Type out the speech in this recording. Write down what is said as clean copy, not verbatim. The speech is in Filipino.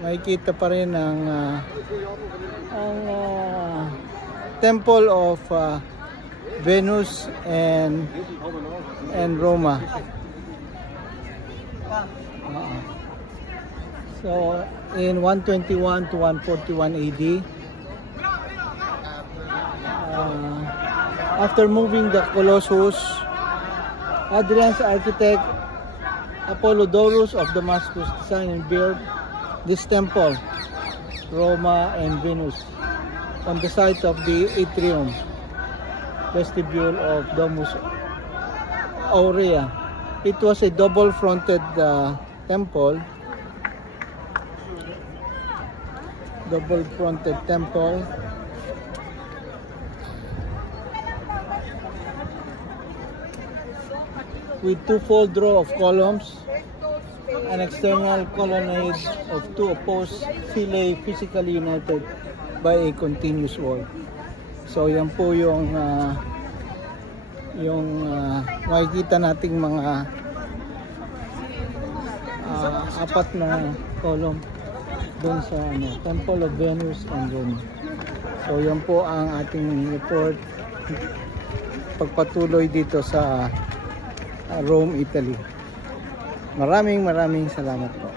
makikita pa rin ang Temple of Venus and Roma. So in 121 to 141 AD, after moving the Colossus, Hadrian's architect Apollodorus of Damascus designed and built this temple, Roma and Venus, on the site of the atrium vestibule of Domus Aurea. It was a double-fronted temple. With two-fold row of columns, an external colonnade of two opposed fillet physically united by a continuous wall. So yan po yung makikita nating mga apat na column doon sa Temple of Venus and Rome. So yan po ang ating report pagpatuloy dito sa Rome, Italy. Maraming salamat po.